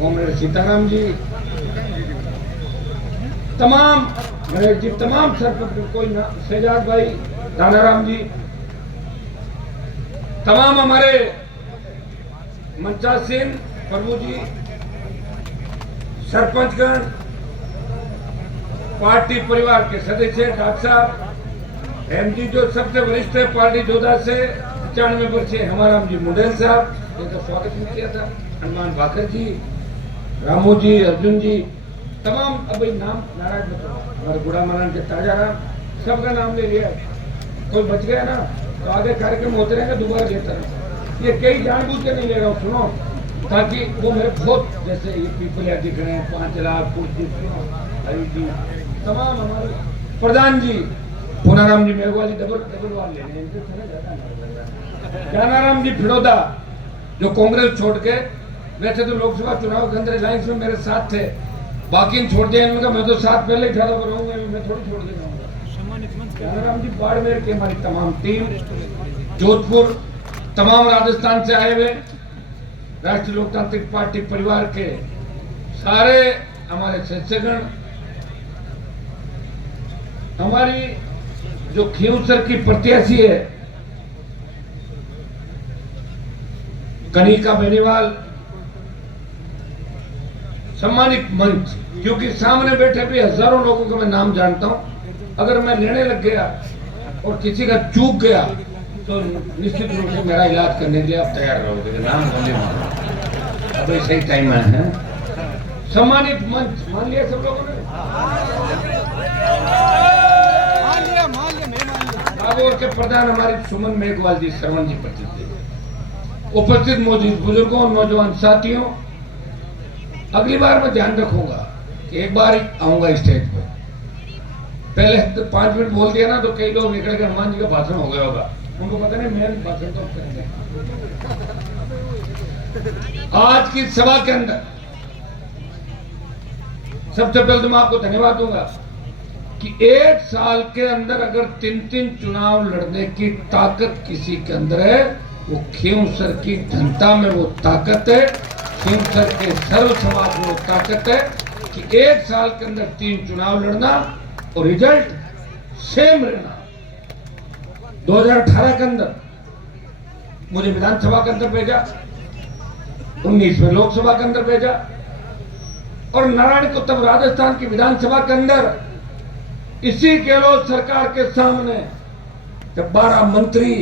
Comrade Sitaram ji, तमाम गणेश जी, तमाम सरपंच, कोई शहजाद भाई, दानाराम जी, तमाम हमारे मनचार सिंह प्रभु जी, सरपंचगण, पार्टी परिवार के सदस्य, डॉक्टर साहब, एम जी जो सबसे वरिष्ठ है पार्टी जोधा से 95 वर्षीय हेमाराम जी मुंडेल साहब, जिनका स्वागत भी किया था, हनुमान भाकर जी, रामू जी, अर्जुन जी, तमाम अभी नाम नारायण हमारे गुड़ा महाराज के ताजा राम, सबका नाम ले लिया। कोई बच गया ना तो आगे कार्यक्रम होते रहेंगे, दोबारा लेता रहे। ये कई जानबूझ के नहीं ले रहा हूँ, सुनो, ताकि वो मेरे बहुत जैसे ये पीपल या दिख रहे हैं 5 लाख हरी जी, तमाम हमारे प्रधान जी, पूनाराम जी मेघवाल जी, डबल वाल ले रहे हैं, ज्ञानाराम जी फिरोदा जो कांग्रेस छोड़ के, वैसे तो लोकसभा चुनाव के अंदर अलायंस में मेरे साथ थे, बाकी छोड़ दिया इनका, मैं तो साथ पहले ही खड़ा रहूंगा, मैं थोड़ी छोड़ देना। ज्ञानाराम जी बाड़मेर की हमारी तमाम टीम, जोधपुर, तमाम राजस्थान से आए हुए राष्ट्रीय लोकतांत्रिक पार्टी परिवार के सारे हमारे सदस्यगण, हमारी जो खींवसर की प्रत्याशी है कनिका बेनीवाल, सम्मानित मंच, क्योंकि सामने बैठे भी हजारों लोगों का मैं नाम जानता हूं, अगर मैं लेने लग गया और किसी का चूक गया तो निश्चित रूप से मेरा इलाज करने के लिए आप तैयार रहोगे, नाम बोले अब सही टाइम है। सम्मानित मंच मान लिया सब लोगों ने, नागौर के प्रधान हमारे सुमन मेघवाल जी, श्रवण जी उपस्थित मौजूद बुजुर्गों और नौजवान साथियों, अगली बार मैं ध्यान रखूंगा कि एक बार ही आऊंगा स्टेज पे, पहले तो 5 मिनट बोल दिया ना तो कई लोग निकल कर हनुमान जी का भाषण हो गया होगा, उनको पता नहीं मैं भाषण तो करेंगे। आज की सभा के अंदर सबसे पहले तो मैं आपको धन्यवाद दूंगा कि 1 साल के अंदर अगर 3 चुनाव लड़ने की ताकत किसी के अंदर है, वो खींवसर की जनता में वो ताकत है, खींवसर के सर्व समाज में वो ताकत है कि 1 साल के अंदर 3 चुनाव लड़ना और रिजल्ट सेम रहना। 2018 के अंदर मुझे विधानसभा के अंदर भेजा, 19 में लोकसभा के अंदर भेजा, और नारायण को तब राजस्थान की विधानसभा के अंदर इसी गहलोत सरकार के सामने जब 12 मंत्री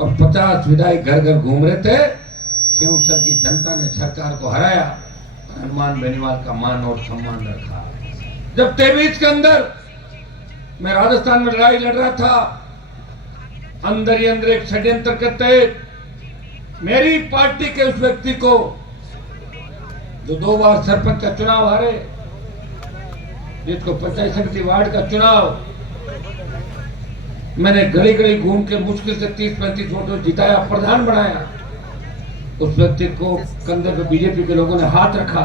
और 50 विधायक घर घर घूम रहे थे, खींवसर की जनता ने सरकार को हराया, हनुमान बेनीवाल का मान और सम्मान रखा। जब 23 के अंदर मैं राजस्थान में लड़ाई लड़ रहा था, अंदर ही अंदर एक षड्यंत्र के तहत मेरी पार्टी के उस व्यक्ति को जो 2 बार सरपंच का चुनाव हारे, जिसको पंचायत समिति वार्ड का चुनाव मैंने गली गली घूम के मुश्किल से 30-35 वोटों जिताया, प्रधान बनाया, उस व्यक्ति को कंधे पे बीजेपी के लोगों ने हाथ रखा,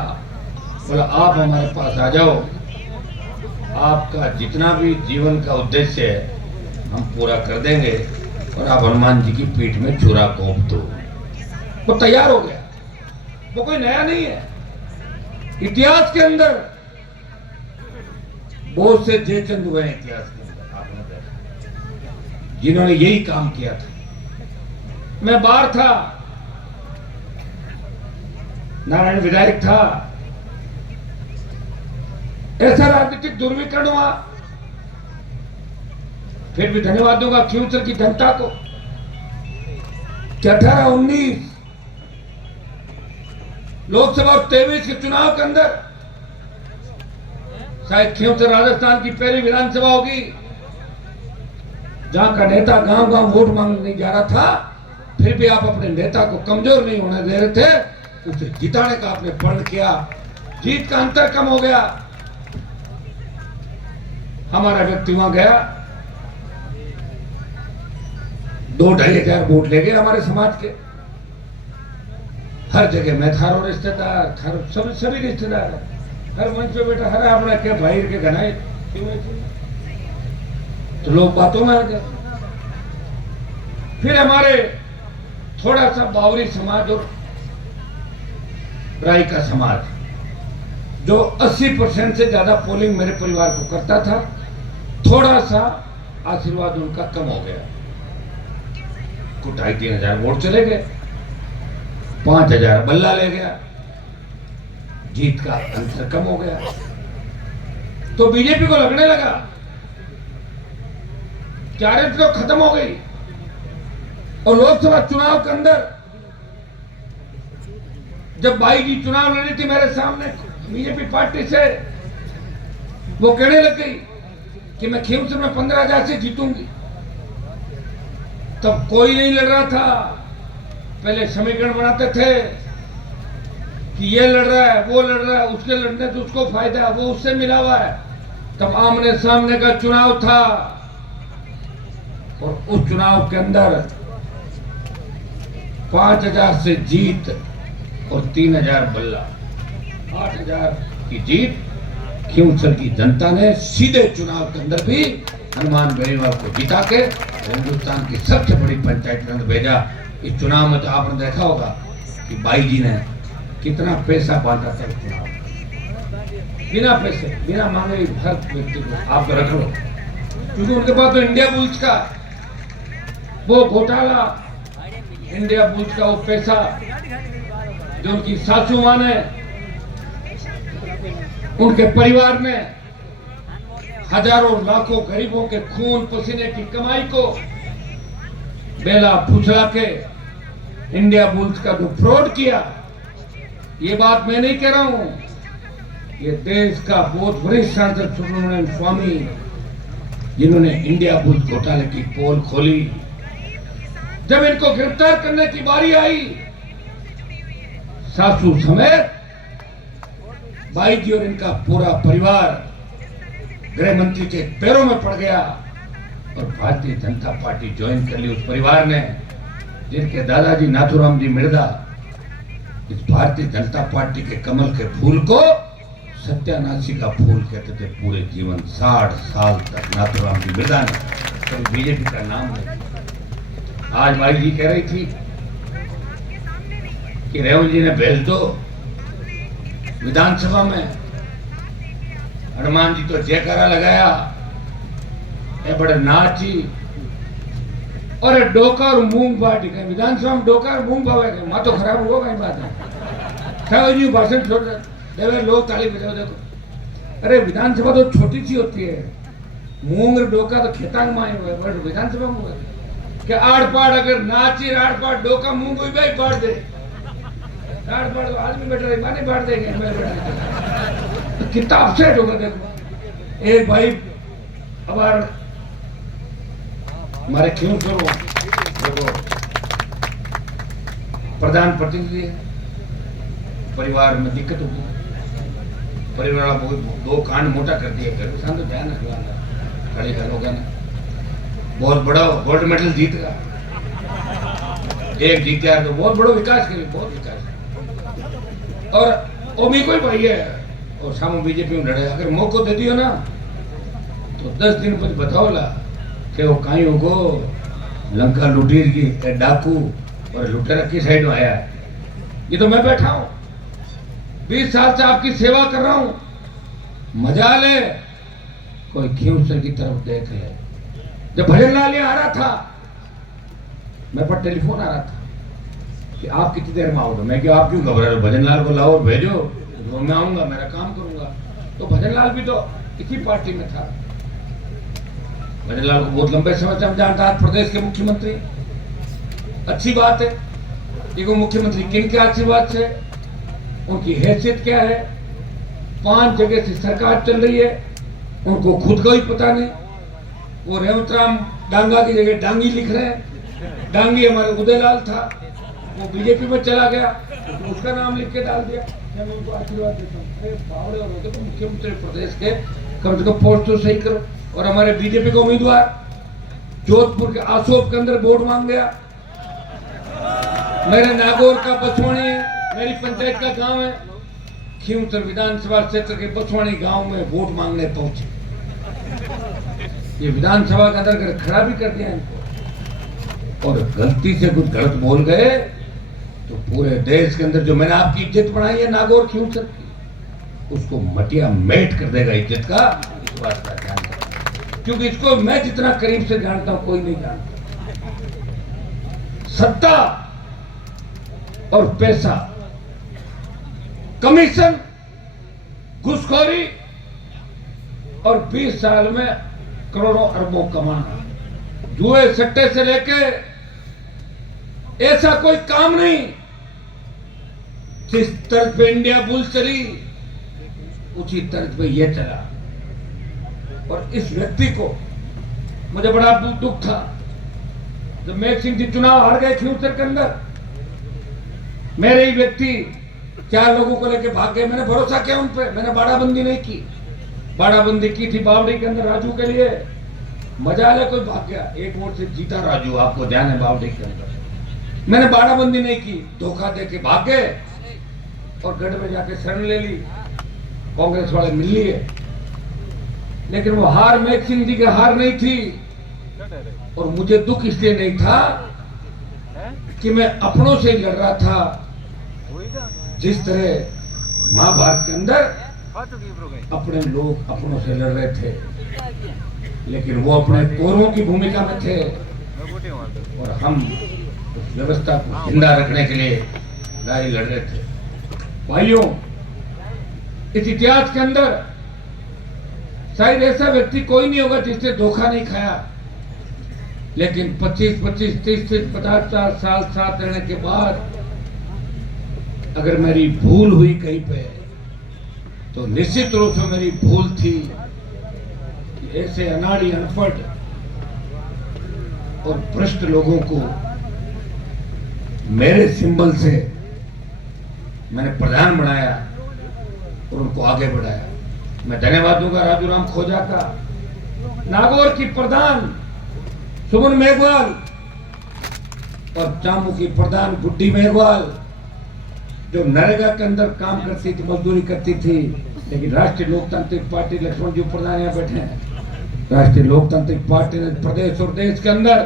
बोला आप हमारे पास आ जाओ, आपका जितना भी जीवन का उद्देश्य है हम पूरा कर देंगे और आप हनुमान जी की पीठ में छुरा घोंप दो। वो तैयार हो गया, वो कोई नया नहीं है, इतिहास के अंदर बहुत से जयचंद हुए हैं इतिहास के अंदर, आपने देखा, जिन्होंने यही काम किया था। मैं बाहर था, नारायण विधायक था, ऐसा राजनीतिक दुर्विकरण हुआ, फिर भी धन्यवाद दूंगा खींवसर की जनता को कि 18-19 लोकसभा और 23 के चुनाव के अंदर शायद खींवसर राजस्थान की पहली विधानसभा होगी जहां का नेता गांव गांव वोट मांगने जा रहा था, फिर भी आप अपने नेता को कमजोर नहीं होने दे रहे थे, उसे जिताने का आपने प्रण किया, जीत का अंतर कम हो गया। हमारा व्यक्ति वहां गया, 2-2.5 हजार वोट ले गए हमारे समाज के, हर जगह मैं थारो रिश्तेदार, सभी रिश्तेदार है, हर मंच पे बैठा हर अपना क्या भाई के घनाए, तो लोग बातों में आ गए। फिर हमारे थोड़ा सा बावरी समाज और राय का समाज, जो 80% से ज्यादा पोलिंग मेरे परिवार को करता था, थोड़ा सा आशीर्वाद उनका कम हो गया। कुछ 2,500-3,000 वोट चले गए, 5,000 बल्ला ले गया, जीत का अंतर कम हो गया। तो बीजेपी को लगने लगा चारित्र तो खत्म हो गई। और लोकसभा चुनाव के अंदर जब बाई जी चुनाव लड़ी थी मेरे सामने बीजेपी पार्टी से, वो कहने लग गई कि मैं खीमसर में 15,000 से जीतूंगी। तब कोई नहीं लड़ रहा था, पहले समीकरण बनाते थे कि ये लड़ रहा है, वो लड़ रहा है, उसके लड़ने से उसको फायदा, वो उससे मिला हुआ है। तब आमने सामने का चुनाव था और उस चुनाव के अंदर 5,000 से जीत और 3,000 बल्ला, 8,000 की जीत खीमसर की जनता ने सीधे चुनाव के अंदर भी हनुमान बेनीवाल को जिता के हिंदुस्तान की सबसे बड़ी पंचायत के अंदर भेजा। इस चुनाव में तो आपने देखा होगा कि बाई जी ने कितना पैसा बांटा था चुनाव, बिना पैसे बिना मांगे हर व्यक्ति को आप रख लो, क्योंकि उनके पास तो इंडिया बुल्स का वो घोटाला, इंडिया बुल्स का वो पैसा जो उनकी सासू मां ने, उनके परिवार ने हजारों लाखों गरीबों के खून पसीने की कमाई को बेला फुसला के इंडिया बुल्स का जो फ्रॉड किया, ये बात मैं नहीं कह रहा हूं, ये देश का बहुत वरिष्ठ सांसद सुब्रमण्यम स्वामी, जिन्होंने इंडिया बुल्स घोटाले की पोल खोली। जब इनको गिरफ्तार करने की बारी आई, सासू समेत बाई जी और इनका पूरा परिवार गृह मंत्री के पैरों में पड़ गया और भारतीय जनता पार्टी ज्वाइन कर ली उस परिवार ने, जिनके दादाजी नाथूराम जी मिर्जा इस भारतीय जनता पार्टी के कमल के फूल को सत्यानाशी का फूल कहते थे। पूरे जीवन 60 साल तक नाथूराम जी मिर्जा ने कभी बीजेपी का नाम नहीं। आज भाई जी कह रही थी कि रेवंत जी ने भेज दो विधानसभा में। हनुमान जी तो जयकारा लगाया, ये बड़े नाची और डोका और मूंग बाटी गए विधानसभा में, डोका और मूंग बावे गए, माँ तो खराब हुआ कहीं बात है। भाषण छोड़ दे, लोग ताली बजाओ। देखो अरे विधानसभा तो छोटी सी होती है, मूंग और डोका तो खेतांग में हुए, बट विधानसभा में हुए कि आड़ पाड़ अगर नाची आड़ पाड़ डोका मूंग हुई भाई बांट दे, आड़ पाड़ तो आदमी बैठ रहे माने बांट देंगे, तो कितना अपसेट होगा। देखो एक भाई अब हमारे क्यों करो देखो प्रधान प्रतिनिधि है, परिवार में दिक्कत होगी, परिवार को 2 कांड मोटा कर दिया, फिर किसान तो ध्यान रखवाना खड़े होगा ना, बहुत बड़ा गोल्ड मेडल जीत गया, एक जीत गया तो बहुत बड़ा विकास करें, बहुत विकास। और वो भी कोई भाई है और सामू बीजेपी में लड़े, अगर मौको दे दियो ना तो 10 दिन बाद बताओ ला कि वो कहीं होगो लंका लुटेर की डाकू और लुटेरा की साइड में आया है। ये तो मैं बैठा हूं 20 साल से आपकी सेवा कर रहा हूं, मजा ले कोई खीमसर की तरफ देख ले। जब भजन लाल आ रहा था मेरे पर टेलीफोन आ रहा था कि आप कितनी देर में आओगे, मैं क्या आप क्यों घबरा रहे हो, भजन लाल को लाओ और भेजो, तो मैं आऊंगा, मेरा काम करूंगा। तो भजन लाल भी तो इसी पार्टी में था, भजन लाल को बहुत लंबे समय से हम जानता है, प्रदेश के मुख्यमंत्री। अच्छी बात है, देखो मुख्यमंत्री किन के आशीर्वाद से, उनकी हैसियत क्या है, 5 जगह से सरकार चल रही है, उनको खुद को ही पता नहीं। वो रेवंत राम डांगा की जगह डांगी लिख रहे हैं, डांगी हमारे उदयलाल था, वो बीजेपी में चला गया तो उसका नाम लिख के डाल दिया। मैं उनको आशीर्वाद देता हूँ, तो मुख्यमंत्री प्रदेश के कम से कम पोस्ट तो सही करो। और हमारे बीजेपी का उम्मीदवार जोधपुर के आसोप के अंदर वोट मांग गया, मेरे नागौर का बसवाणी मेरी पंचायत का गांव है, खीमसर विधानसभा क्षेत्र के बसवाणी गांव में वोट मांगने पहुंचे। ये विधानसभा के अंदर खड़ा भी कर दिया इनको, और गलती से कुछ गलत बोल गए तो पूरे देश के अंदर जो मैंने आपकी इज्जत बढ़ाई है नागौर खियूसर की, उसको मटिया मेट कर देगा इज्जत का, इस बात का ध्यान रखना। क्योंकि इसको मैं जितना करीब से जानता हूं कोई नहीं जानता। सत्ता और पैसा, कमीशन, घुसखोरी और 20 साल में करोड़ों अरबों कमाना, जुए सट्टे से लेके ऐसा कोई काम नहीं। जिस तर्ज पे इंडिया बुल चली उसी तर्ज पे यह चला। और इस व्यक्ति को मुझे बड़ा दुख था जब मेघ सिंह जी चुनाव हार गए खियूसर के अंदर। मेरे ही व्यक्ति 4 लोगों को लेकर भाग गए। मैंने भरोसा किया उन पे, मैंने बाड़ाबंदी नहीं की। बाड़ाबंदी की थी बावड़ी के अंदर राजू के लिए, मजा ले कोई भाग गया। 1 वोट से जीता राजू, आपको ध्यान है बावड़ी के अंदर। मैंने बाड़ाबंदी नहीं की, धोखा देके भाग गए और गढ़ में जाके शरण ले ली। कांग्रेस वाले मिल लिए, लेकिन वो हार मेघ सिंह जी की हार नहीं थी। और मुझे दुख इसलिए नहीं था कि मैं अपनों से ही लड़ रहा था। जिस तरह महाभारत के अंदर अपने लोग अपनों से लड़ रहे थे, लेकिन वो अपने कौरवों की भूमिका में थे और हम उस व्यवस्था को जिंदा रखने के लिए लड़ाई लड़ रहे थे। भाइयों, इस इतिहास के अंदर शायद ऐसा व्यक्ति कोई नहीं होगा जिसने धोखा नहीं खाया। लेकिन 25-25, 30-30, 50 साल साथ रहने के बाद अगर मेरी भूल हुई कहीं पे, तो निश्चित रूप से मेरी भूल थी कि ऐसे अनाड़ी, अनपढ़ और भ्रष्ट लोगों को मेरे सिंबल से मैंने प्रधान बनाया और उनको आगे बढ़ाया। मैं धन्यवाद दूंगा राजू राम खोजा का, नागौर की प्रधान सुमन मेघवाल और चामू की प्रधान गुड्डी मेघवाल, जो नरेगा के अंदर काम करती थी, मजदूरी करती थी। लेकिन राष्ट्रीय लोकतांत्रिक पार्टी, लक्ष्मण जी प्रधान यहाँ बैठे हैं, राष्ट्रीय लोकतांत्रिक पार्टी ने प्रदेश और देश के अंदर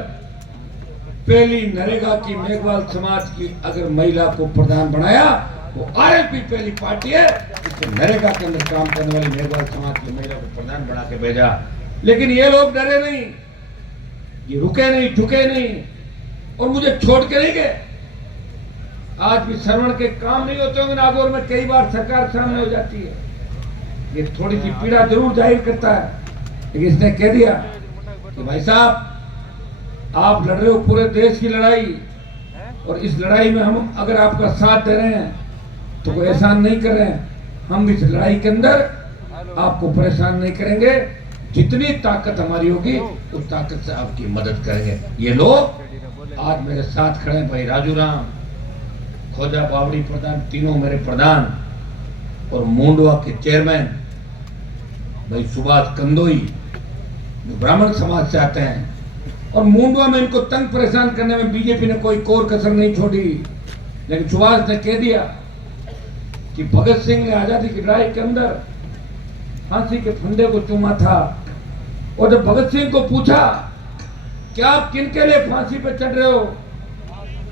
पहली नरेगा की मेघवाल समाज की अगर महिला को प्रधान बनाया, वो आरएलपी पहली पार्टी है जिसने नरेगा के अंदर काम करने वाली मेघवाल समाज की महिला को प्रधान बना के भेजा। लेकिन ये लोग डरे नहीं, ये रुके नहीं, झुके नहीं और मुझे छोड़ के नहीं गए। आज भी श्रवण के काम नहीं होते होंगे नागौर में, कई बार सरकार सामने हो जाती है, ये थोड़ी सी पीड़ा जरूर जाहिर करता है। लेकिन इसने कह दिया कि भाई साहब, आप लड़ रहे हो पूरे देश की लड़ाई, और इस लड़ाई में हम अगर आपका साथ दे रहे हैं तो कोई एहसान नहीं कर रहे हैं। हम इस लड़ाई के अंदर आपको परेशान नहीं करेंगे, जितनी ताकत हमारी होगी उस ताकत से आपकी मदद करेंगे। ये लोग आज मेरे साथ खड़े हैं, भाई राजू राम खोजा, बावड़ी प्रधान, तीनों मेरे प्रधान, और मुंडवा के चेयरमैन भाई सुभाष कंदोई, जो ब्राह्मण समाज से आते हैं। और मुंडवा में इनको तंग परेशान करने में बीजेपी ने कोई कोर कसर नहीं छोड़ी। लेकिन सुभाष ने कह दिया कि भगत सिंह ने आजादी की लड़ाई के अंदर फांसी के फंदे को चूमा था, और जब भगत सिंह को पूछा कि आप किनके लिए फांसी पे चढ़ रहे हो,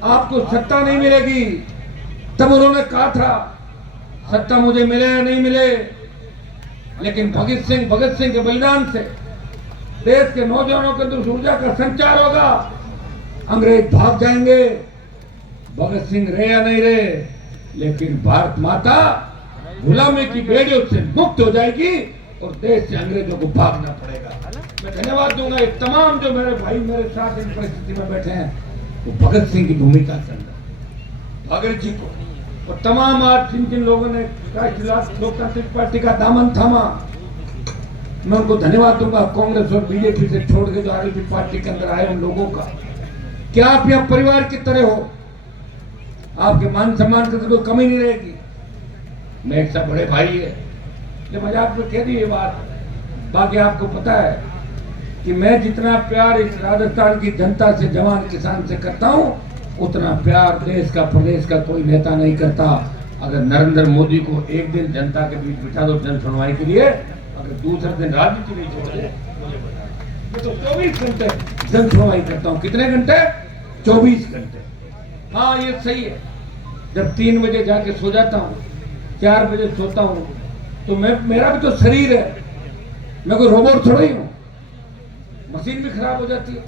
आपको सत्ता नहीं मिलेगी, तब उन्होंने कहा था सत्ता मुझे मिले या नहीं मिले, लेकिन भगत सिंह के बलिदान से देश के नौजवानों के अंदर ऊर्जा का संचार होगा, अंग्रेज भाग जाएंगे। भगत सिंह रहे या नहीं रहे, लेकिन भारत माता गुलामी की बेड़ियों से मुक्त हो जाएगी और देश से अंग्रेजों को भागना पड़ेगा। मैं धन्यवाद दूंगा ये तमाम जो मेरे भाई मेरे साथ इन परिस्थिति में बैठे हैं, तो भगत सिंह की भूमिका के अंदर भगत जी को, और तमाम आज जिन जिन लोगों ने राष्ट्रीय लोकतांत्रिक पार्टी का दामन थामा, मैं उनको धन्यवाद दूंगा। कांग्रेस और बीजेपी से छोड़ के जो आरएलपी पार्टी के अंदर आए उन लोगों का, क्या आप यहाँ परिवार की तरह हो, आपके मान सम्मान की कोई कमी नहीं रहेगी। मैं एक सब बड़े भाई है, ये मजाक में कह दी ये बात। बाकी आपको पता है कि मैं जितना प्यार इस राजस्थान की जनता से, जवान किसान से करता हूँ, उतना प्यार देश का, प्रदेश का कोई नेता नहीं करता। अगर नरेंद्र मोदी को एक दिन जनता के बीच बिठा दो जन सुनवाई के लिए, अगर दूसरे दिन राजनीति नहीं छोड़ दे, मैं तो 24 घंटे जन सुनवाई करता हूँ। कितने घंटे? 24 घंटे। हाँ, ये सही है, जब 3 बजे जाके सो जाता हूँ, 4 बजे सोता हूँ, तो मेरा भी तो शरीर है, मैं कोई रोबोट थोड़ा ही हूँ। मशीन भी खराब हो जाती है,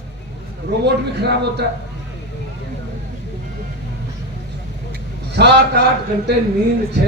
रोबोट भी खराब होता है। 7-8 घंटे नींद 6